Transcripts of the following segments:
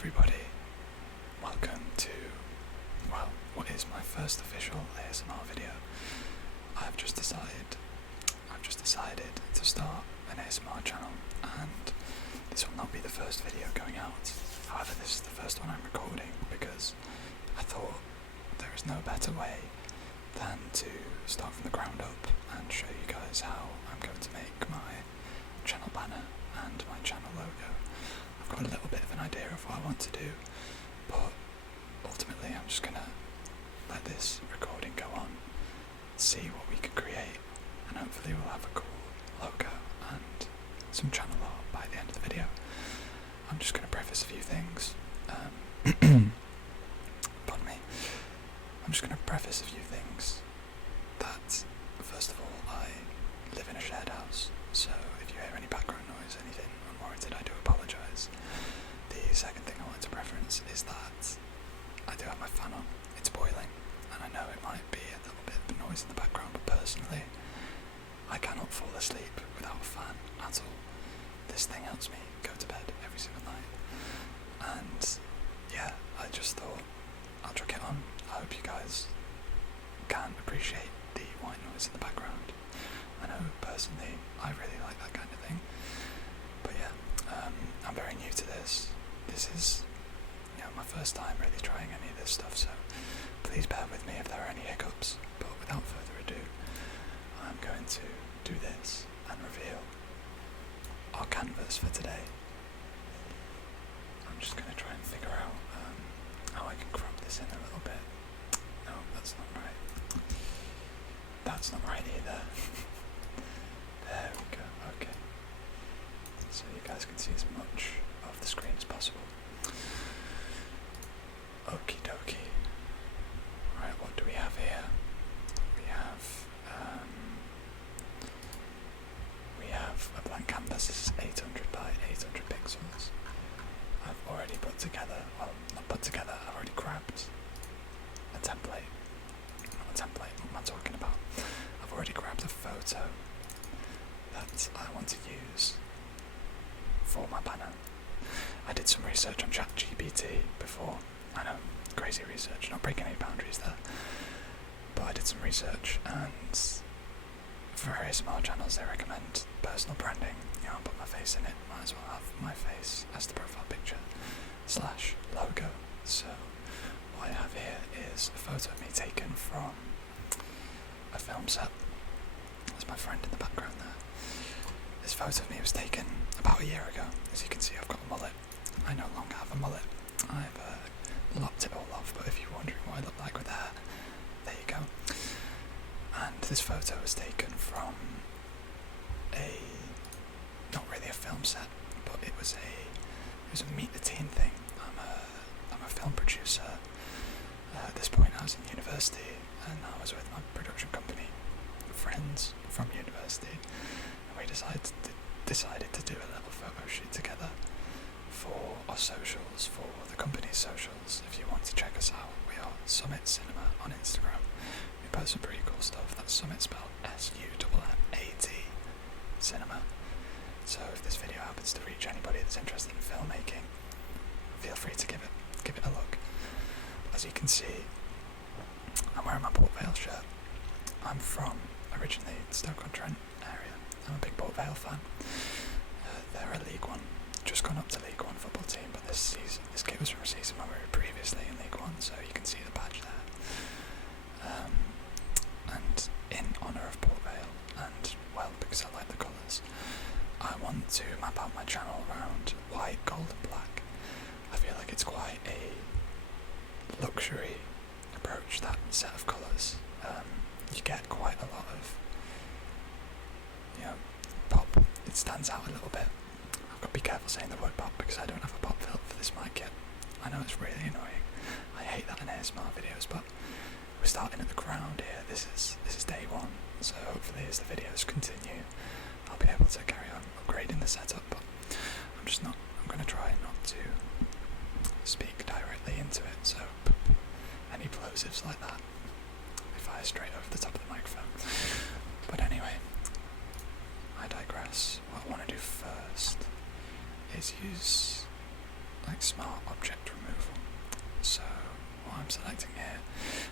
everybody, welcome to, well, what is my first official ASMR video. I've just decided to start an ASMR channel, and this will not be the first video going out. However, this is the first one I'm recording because I thought there is no better way than to start from the ground up and show you guys how I'm going to make my channel banner and my channel logo. I've got a little bit of an idea of what I want to do, but ultimately I'm just gonna let this recording go on, see what we can create, and hopefully we'll have a cool logo and some channel art by the end of the video. I'm just gonna preface a few things. Pardon me. I'm just gonna preface a few things. That first of all, I live in a shared house, so if you hear any background noise, anything unwarranted, I do apologise. The second thing I want to preference is that I do have my fan on. It's boiling, and I know it might be a little bit of noise in the background, but personally, I cannot fall asleep without a fan at all. This thing helps me go to bed every single night, and yeah, I just thought I'll chuck it on. I hope you guys can appreciate the white noise in the background. I know personally I really like that kind of thing, but yeah, I'm very new to this. This is, my first time really trying any of this stuff, so please bear with me if there are any hiccups. But without further ado, I'm going to do this and reveal our canvas for today. I'm just going to try and figure out how I can crop this in a little bit. No, that's not right. That's not right either. There we go, okay. So you guys can see as much of the screen as possible. Okie dokie. Right, what do we have here? We have a blank canvas. This is 800 by 800 pixels. I've already put together, well, not put together, I've already grabbed a template. Not a template, what am I talking about? I've already grabbed a photo that I want to use for my banner. I did some research on ChatGPT before. I know, crazy research, not breaking any boundaries there. But I did some research, and for ASMR channels they recommend personal branding. I'll put my face in it, might as well have my face as the profile picture / logo. So what I have here is a photo of me taken from a film set. There's my friend in the background there. This photo of me was taken about a year ago. As you can see, I've got a mullet. I no longer have a mullet. I've lopped it all off, but if you're wondering what I look like with hair, there you go. And this photo was taken from not really a film set, but it was a meet the teen thing. I'm a film producer. At this point I was in university, and I was with my production company friends from university, and we decided to do a little photo shoot together for our socials, for the company's socials. If you want to check us out, we are Summit Cinema on Instagram. We post some pretty cool stuff. That's Summit spelled SUMMAT Cinema. So if this video happens to reach anybody that's interested in filmmaking, feel free to give it a look. As you can see, I'm wearing my Port Vale shirt. I'm from originally Stoke-on-Trent area. I'm a big Port Vale fan. They're a League One, just gone up to League One football team, but this kit was from a season where we were previously in League One, so you can see the badge there. And in honour of Port Vale, and well, because I like the colours, I want to map out my channel around white, gold and black. I feel like it's quite a luxury approach, that set of colours. You get quite a lot of, pop. It stands out a little bit. I've got to be careful saying the word pop because I don't have a pop filter for this mic yet. I know it's really annoying. I hate that in ASMR videos, but we're starting at the ground here. This is day one, so hopefully as the videos continue, I'll be able to carry on upgrading the setup. But I'm going to try not to speak directly into it, so any plosives like that, if I straight over the top of the microphone. But anyway, I digress. What I want to do first is use like like smart object removal. So what I'm selecting here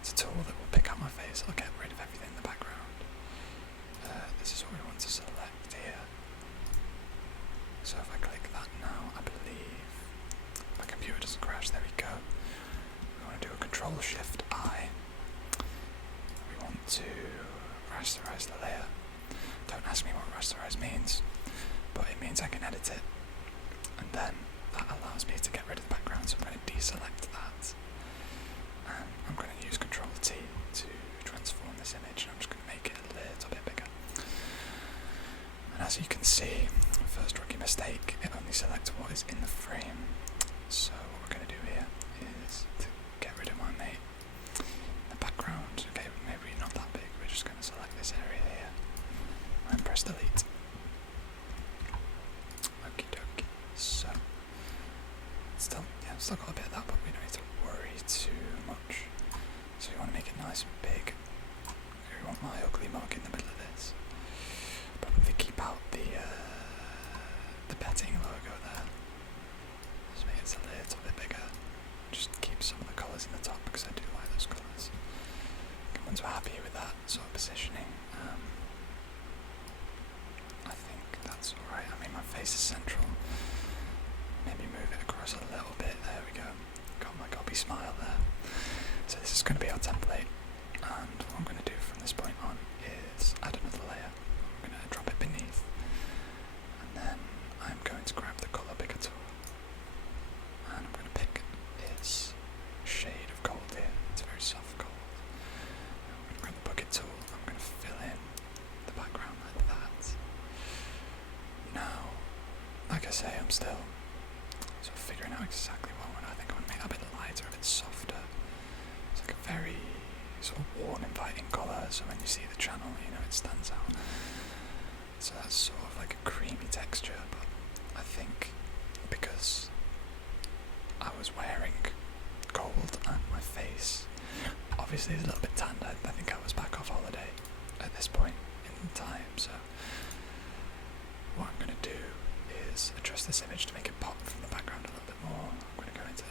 is a tool that will pick out my face. I'll get rid of everything in the background. This is what we want to select here. So if I click that now, I believe my computer doesn't crash. There we go. We want to do a Control-Shift-I. We want to rasterize the layer. Don't ask me what rasterize means, but it means I can edit it. And then that allows me to get rid of the background, so I'm going to deselect that. And I'm going to use Control-T to transform this image, and I'm just going to make it a little bit bigger. And as you can see, first rookie mistake, it only selects what is in the frame. So what we're going to do here is to get rid of my mate in the background. Okay, maybe not that big, we're just going to select this area here and press delete. Okie dokie. So still got a bit of that, but we don't need to worry too much. So we want to make it nice and big. We want my ugly mark in the middle of this. Probably keep out the betting logo there. Just make it a little bit bigger. Just keep some of the colours in the top because I do like those colours. Once we're happy with that sort of positioning, I think that's alright. I mean, my face is central. Maybe move it across a little bit. There we go. Got my gobby smile there. So this is going to be our template. And what I'm going to do from this point on is add another layer. I'm going to drop it beneath. And then I'm going to grab the colour picker tool. And I'm going to pick this shade of gold here. It's a very soft gold. I'm going to grab the bucket tool. I'm going to fill in the background like that. Now, like I say, I'm still sort of figuring out exactly what I want. I think I want to make that a bit lighter, a bit softer. It's like a very sort of warm, inviting colour, so when you see the channel, you know, it stands out. So that's sort of like a creamy texture, but I think because I was wearing gold and my face obviously is a little bit tanned, I think I was back off holiday at this point in time, so what I'm going to do is adjust this image to make it pop from the background a little bit more. I'm going to go into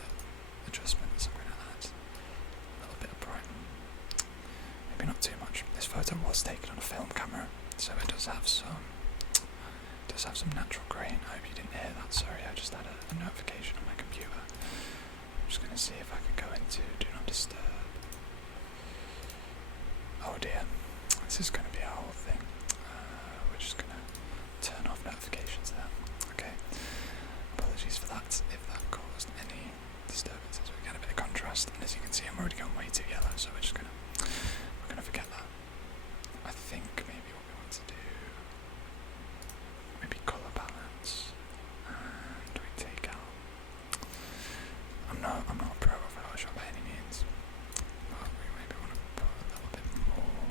adjustments. I'm going to add a little bit of brightening, maybe not too much. This photo was taken on a film camera, so it does have some natural grain. I hope you didn't hear that. Sorry, I just had a notification on my computer. I'm just going to see if I can go into Do Not Disturb. Oh dear, this is going to be a whole thing. We're just going to turn off notifications there. Okay, apologies for that if that caused any disturbances. We get a bit of contrast, and as you can see, I'm already going way too yellow, so we're gonna forget that. I think maybe what we want to do, maybe colour balance, and we take out. I'm not a pro of Photoshop by any means, but we maybe want to put a little bit more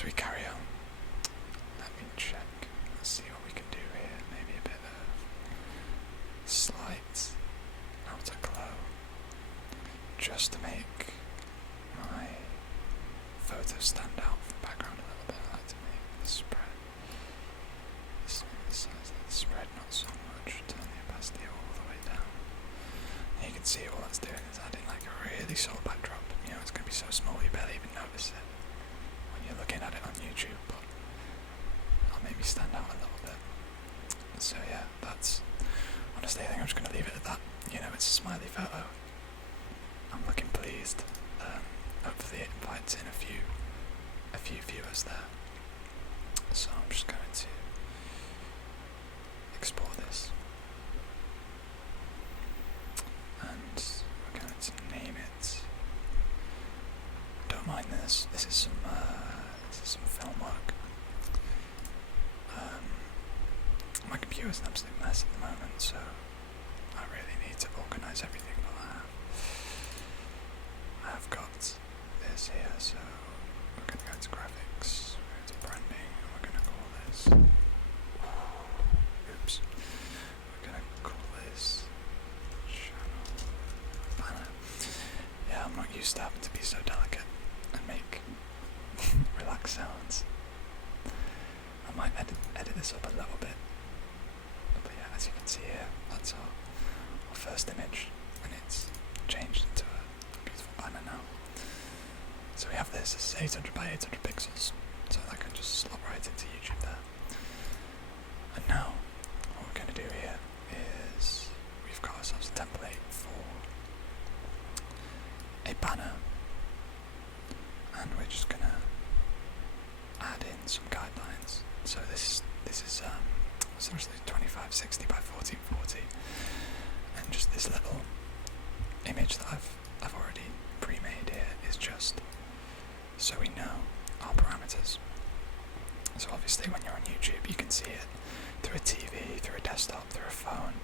as we carry on, let me check. Let's see what we can do here. Maybe a bit of slight outer glow, just to make my photo stand out from the background a little bit. I like to make the spread, the size of the spread not so much, turn the opacity all the way down. And you can see all that's doing is adding like a really solid backdrop. You know, it's going to be so small you barely even notice it when you're looking at it on YouTube, but it'll make me stand out a little bit. So yeah, that's honestly, I think I'm just going to leave it at that. You know, it's a smiley photo. I'm looking pleased. Hopefully it invites in a few viewers there. So I'm just going to export this, and we're going to name it. Don't mind this. This is some film work. My computer's an absolute mess at the moment, so I really need to organise everything that I have got this here. So we're going to go to graphics, we're going to branding, and we're going to call this. Oops. We're going to call this channel banner. Yeah, I'm not used to having to be so delicate and make relaxed sounds. I might edit this up a little bit. But yeah, as you can see here, that's our first image, and it's changed into a beautiful banner now. So we have this as 800 by 800 pixels, so that can just slot right into YouTube there. And now, what we're going to do here is we've got ourselves a template for a banner, and we're just going to add in some guidelines. So this is essentially 2560 by 1440, and just this little image that I've already pre-made here is just so we know our parameters. So obviously when you're on YouTube you can see it through a TV, through a desktop, through a phone.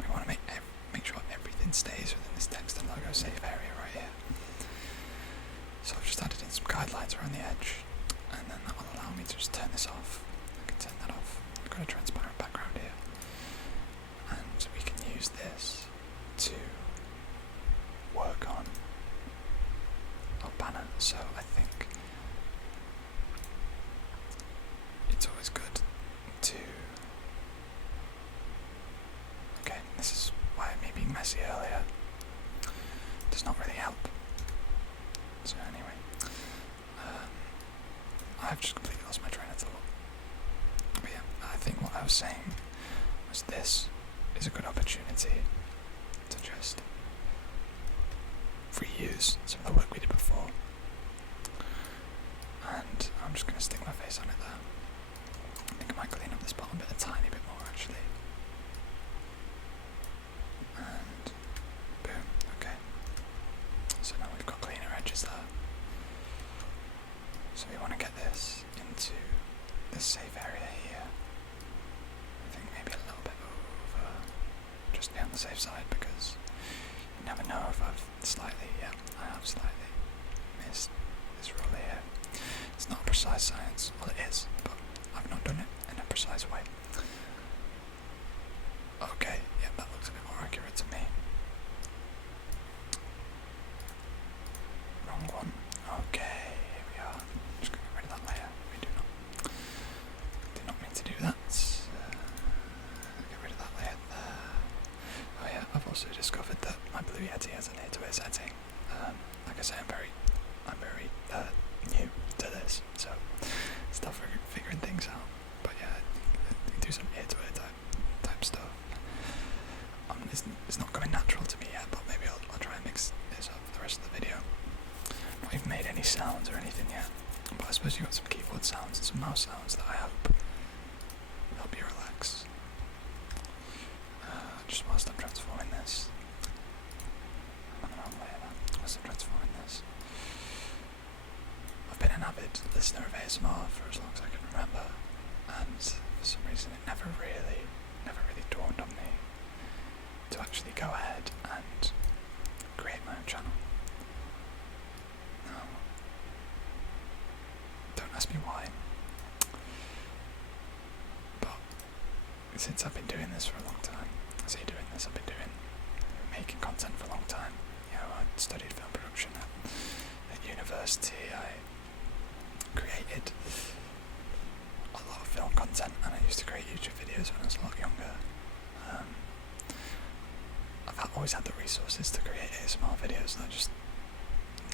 We want to make sure everything stays within this text and logo safe area right here. So I've just added in some guidelines around the edge, and then that will allow me to just turn this off. I can turn that off. I've got a transparent background here, and we can use this to work on our banner. So I think it's always good to... Okay, this is why me being messy earlier does not really help. So anyway, I've just completely lost my train of thought. But yeah, I think what I was saying was this is a good opportunity to just reuse some of the work we did before. And I'm just going to stick my face on it there. I think I might clean up this bottom bit a tiny bit more actually. And boom, okay. So now we've got cleaner edges there. So we want to get this into this safe area here. I think maybe a little bit over, just be on the safe side, because you never know if I've slightly missed this rule here. It's not a precise science, well it is, but I've not done it in a precise way. Okay, yeah, that looks a bit more accurate to me. Wrong one. Okay, here we are. Just going to get rid of that layer. We do not mean to do that. Get rid of that layer there. Oh yeah, I've also discovered that my Blue Yeti has an ear-to-ear setting. Like I say, I'm very new to this, so still figuring things out. But yeah, I do some ear-to-ear type stuff. It's not coming natural to me yet, but maybe I'll try and mix this up for the rest of the video. Not even made any sounds or anything yet, but I suppose you got some keyboard sounds and some mouse sounds that I hope help you relax. Just whilst I'm transforming this, I'm on the wrong layer now. Whilst I'm transforming this, I've been an avid listener of ASMR for as long as I can remember, and for some reason it never really dawned on me to actually go ahead and create my own channel. Now, don't ask me why. since I've been doing this for a long time. I say doing this, I've been making content for a long time. You know, I studied film production at university. I created a lot of film content, and I used to create YouTube videos when I was a lot younger. I've always had the resources to create ASMR videos, and I just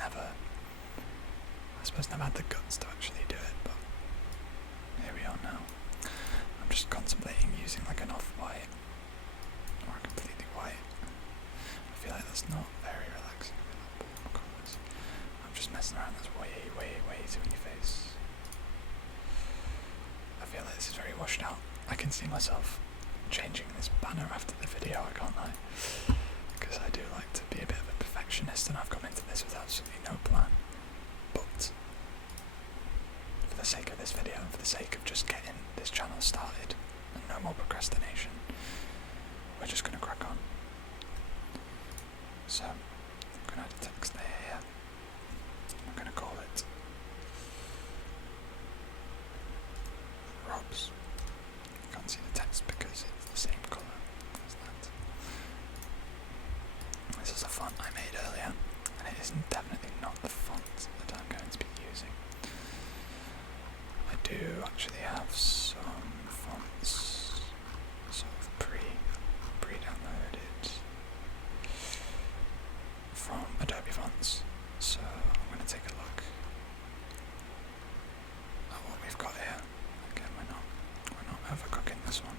never had the guts to actually do it, but here we are now. I'm just contemplating using like an off-white or a completely white. I feel like that's not very relaxing. I feel like warm colours. I'm just messing around. That's way too in your face. I feel like this is very washed out. I can see myself changing this banner after the video, I can't lie. Because I do like to be a bit of a perfectionist, and I've gone into this with absolutely no plan. But for the sake of this video, and for the sake of just getting this channel started, and no more procrastination, we're just going to crack on. So, I'm going to add a text layer here. I'm going to call it Rob's. You can't see the text because it's the same colour as that. This is a font I made earlier, and it is definitely not the font that I'm going to be using. I do actually have some fonts sort of pre-downloaded from Adobe Fonts, so I'm going to take a look at what we've got here. Again, we're not overcooking this one.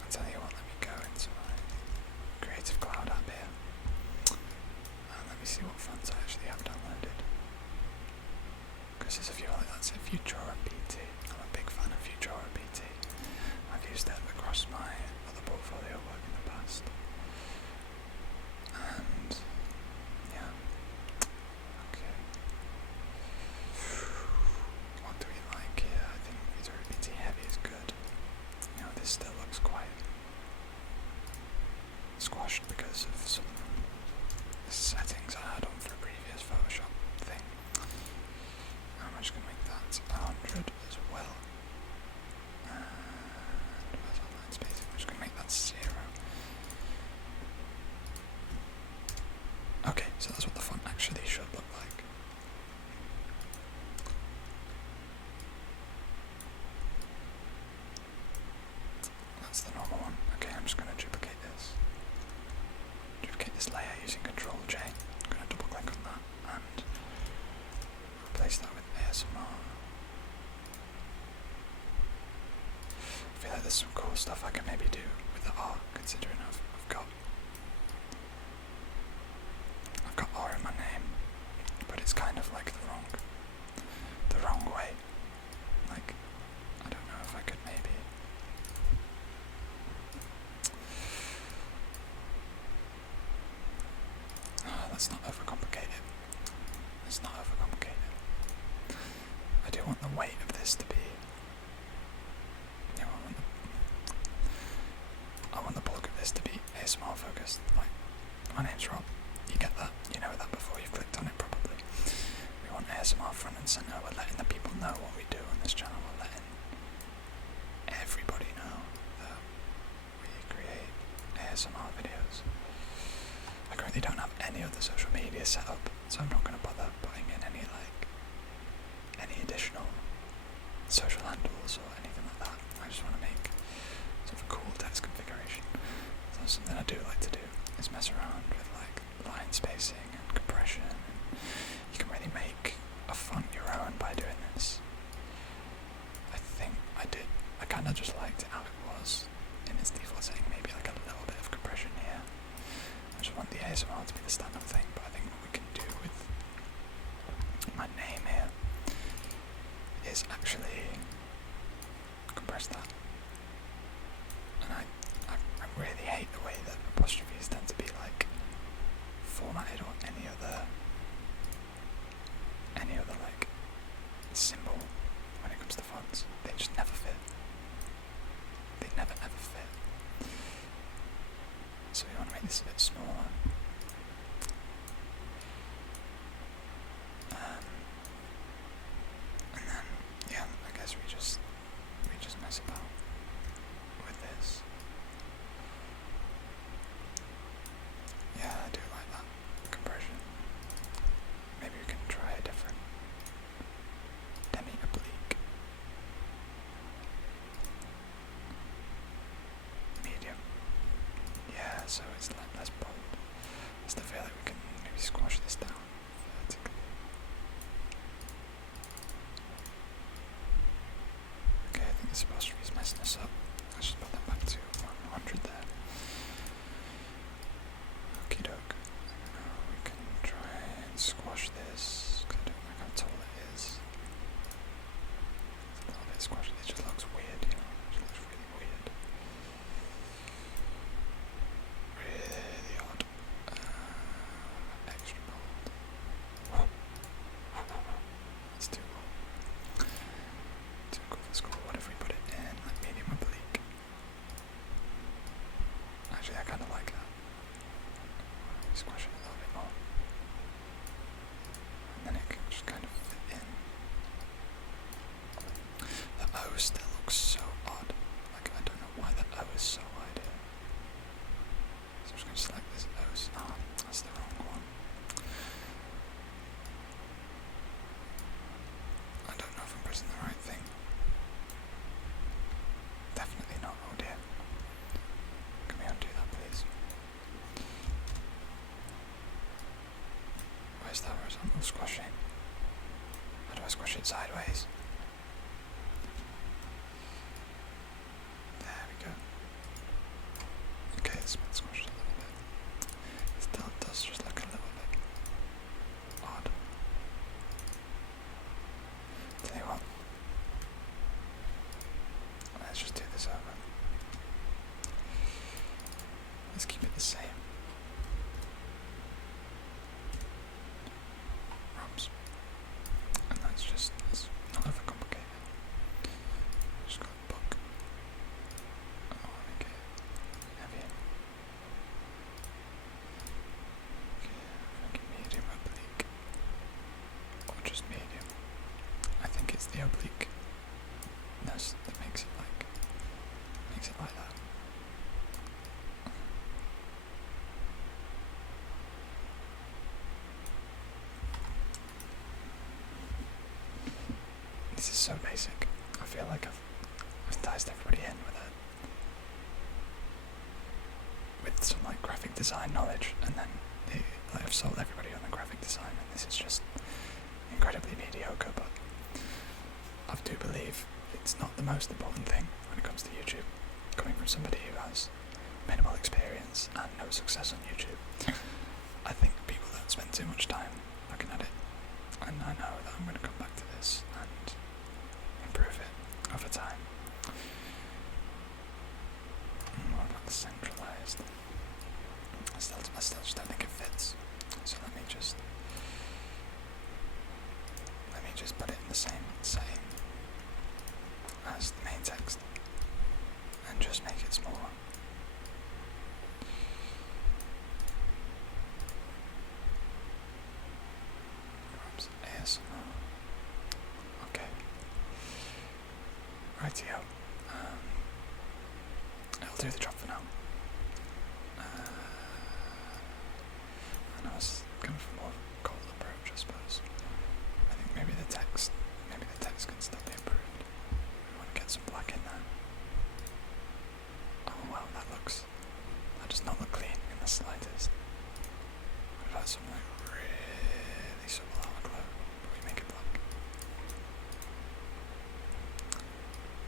I'll tell you what, let me go into my Creative Cloud app here, and let me see what fonts I actually have downloaded. Because there's a few like that. Futura BT. I'm a big fan of Futura BT. I've used it across my other portfolio work in the past. And yeah. Okay. What do we like here? I think Futura BT Heavy is good. You know, this still looks quite squashed because of some settings I had on for a previous Photoshop thing. I'm just going to make that 100 as well. And where's our line spacing? I'm just going to make that 0. Okay, so that's what the font actually should look like. That's the normal one. Okay, I'm just going to duplicate this. Duplicate this layer using Ctrl J. I'm going to double click on that and replace that with ASMR. I feel like there's some cool stuff I can maybe do with the R, considering I've got R in my name, but it's kind of like the wrong way. Like, I don't know if I could maybe. Let's not overcomplicate it. Let's not overcomplicate it. I do want the weight of this to be. You know, I want the bulk of this to be ASMR focused. Like, my name's Rob. You get that? You know that before you've clicked on it, probably. We want ASMR front and centre. We're letting the people know what we do on this channel. We're letting everybody know that we create ASMR videos. I currently don't have any other social media set up, so I'm not going to bother putting in any additional social handles or anything like that. I just want to make sort of a cool text configuration. So something I do like to do is mess around with like line spacing and compression, and you can really make a font your own by doing this. I think I kind of just liked it how it was in its default setting, maybe like a little bit of compression here. I just want the ASMR to be the standard thing, but I think what we can do with my name here is actually compress that. And I really hate the way that apostrophes tend to be like formatted, or any other like symbol when it comes to fonts. They just never fit. They never ever fit. So we want to make this a bit smaller. Yeah, I do like that compression. Maybe we can try a different demi-oblique. Medium. Yeah, so it's less bold. I still feel like we can maybe squash this down vertically. Okay, I think this apostrophe is messing us up. Let's just put that back to 100 there. Okie doke. Now we can try and squash this, because I don't like how tall it is. It's a little bit squashed. It just looks weird, you know? It just looks really weird. Really odd. Extra bold. Whoa. That's too low. Too cool for school. What if we put it in like medium oblique? Actually, I kind of like that. Squash it a little bit more. And then it can just kind of fit in. The O still looks so odd. Like, I don't know why the O is so wide here. So I'm just going to select this O. Oh, that's the wrong one. I don't know if I'm pressing the right thing. Definitely not. Oh dear. Can we undo that, please? Where's that horizontal squashing? How do I squash it sideways? There we go. Okay, it's been squashed a little bit. It still does just look a little bit odd. Tell you what. Let's just do this over. Let's keep it the same. Rubs. And that's just, it's not overcomplicated. Just got a book. I don't want to make it heavy. Okay, I'm going to make it medium oblique. Or just medium. I think it's the oblique. That makes it like that. This is so basic. I feel like I've enticed everybody in with some like graphic design knowledge, and then I've sold everybody on the graphic design, and this is just incredibly mediocre. But I do believe it's not the most important thing when it comes to YouTube. Coming from somebody who has minimal experience and no success on YouTube, I think people don't spend too much time looking at it, and I know that I'm going to come back to this and improve it over time. What about the centralized? I still just don't think it fits. So let me just put it in the same setting as the main text and just make it smaller. Oops, ASMR. Okay. Rightio. It'll do the job for now. I know it's kind of a more cold approach, I suppose. I think maybe the text can still be improved. We want to get some black in there. Oh wow, that does not look clean in the slightest. We've had some like really subtle armor glow, but we make it black.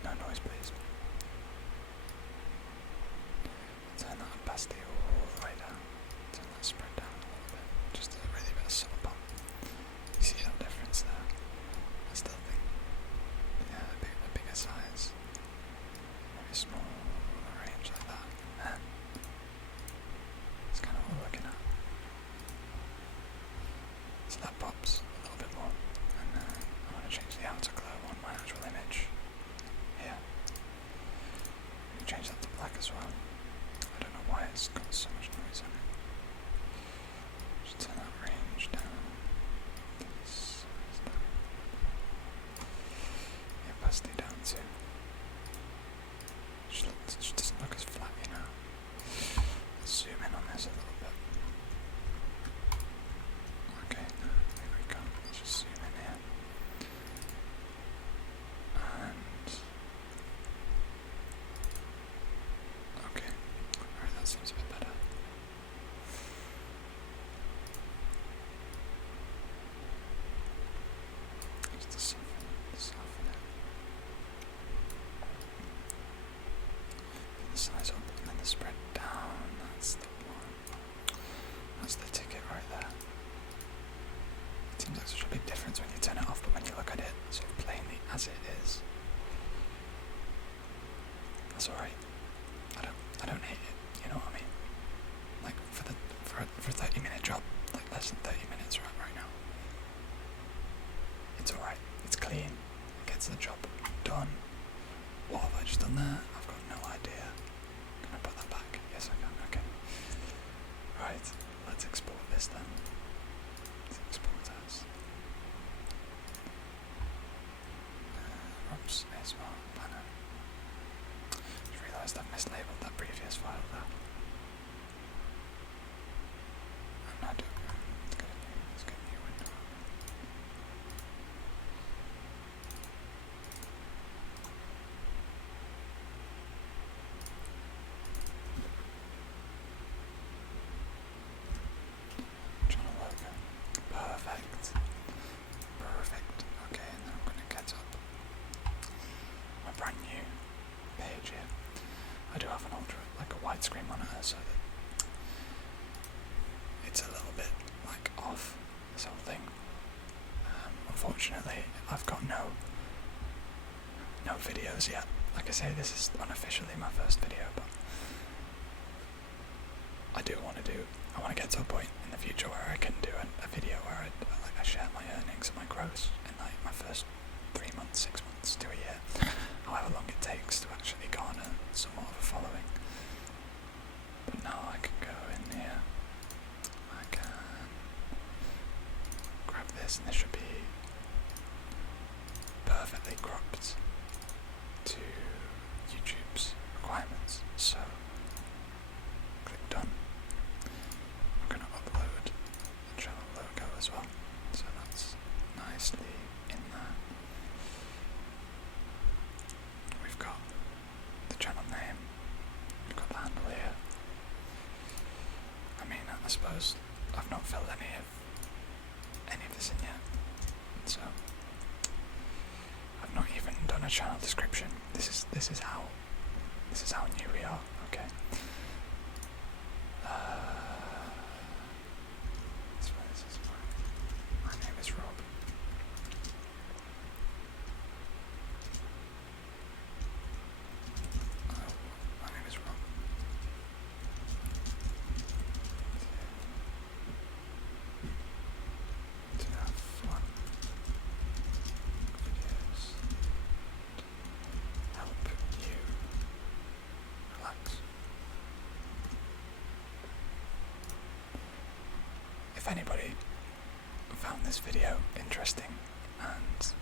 No noise, please. Right, let's export this then. Let's export as Rob's ASMR banner. Just realised I've mislabeled that previous file there. And I don't know. Let's get a new window up. Channel logo. Perfect. Perfect. Okay, and then I'm going to get up my brand new page here. I do have an like a widescreen monitor, so that it's a little bit like off this whole thing. Unfortunately, I've got no videos yet. Like I say, this is unofficially my first video, but I want to get to a point in the future where I can do a video where I share my earnings and my growth in like my first 3 months, 6 months to a year, however long it takes to actually garner somewhat of a following. But now I can go in here, I can grab this, and this should be perfectly cropped to YouTube's requirements. So click done. I'm going to upload the channel logo as well, so that's nicely in there. We've got the channel name, we've got the handle here. I mean, I suppose I've not filled any of this in yet, so I've not even done a channel description. This is how new we are. Okay. This is my name is Rob. Oh, my name is Rob. To have fun videos, help you relax. If anybody found this video interesting and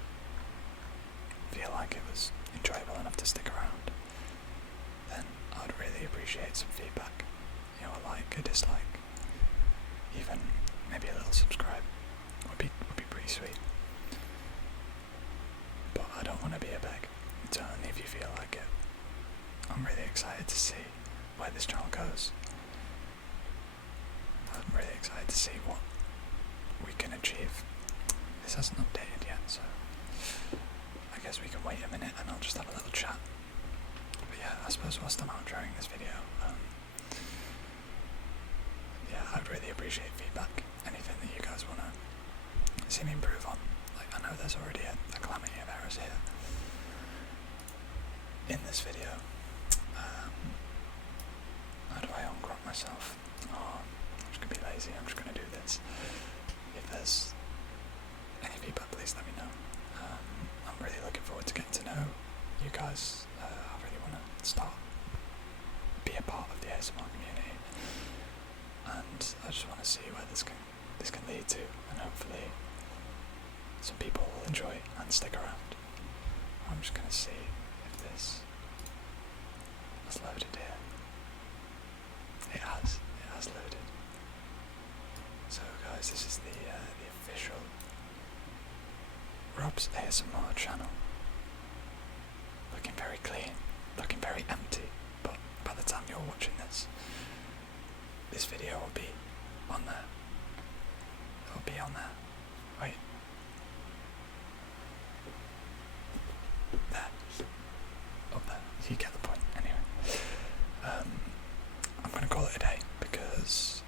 feel like it was enjoyable enough to stick around, then I would really appreciate some feedback. You know, a like, a dislike, even maybe a little subscribe would be pretty sweet. But I don't want to be a beg. It's only if you feel like it. I'm really excited to see where this channel goes. I'm really excited to see what we can achieve. This hasn't updated yet, so I guess we can wait a minute and I'll just have a little chat. But yeah, I suppose whilst I'm outroing this video, yeah, I'd really appreciate feedback. Anything that you guys want to see me improve on. Like, I know there's already a calamity of errors here in this video. How do I uncrop myself? Oh, I'm just going to be lazy, I'm just going to do this. If there's any feedback, please let me know. I'm really looking forward to getting to know you guys. I really want to be a part of the ASMR community, and I just want to see where this can lead to, and hopefully some people will enjoy and stick around. I'm just going to see if this has loaded here. It has loaded. So guys, this is the official Rob's ASMR channel. Looking very clean, looking very empty, but by the time you're watching this video will be on there. It'll be on there. Wait. There. Up there. You get the point. Anyway. I'm going to call it a day because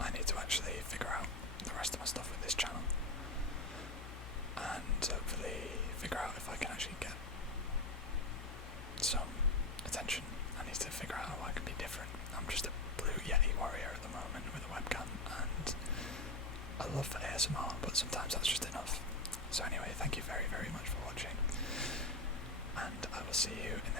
I need to actually figure out the rest of my stuff with this channel. And hopefully figure out if I can actually get some attention. I need to figure out how I can be different. I'm just a blue Yeti warrior at the moment with a webcam, and I love the ASMR, but sometimes that's just enough. So anyway, thank you very, very much for watching, and I will see you in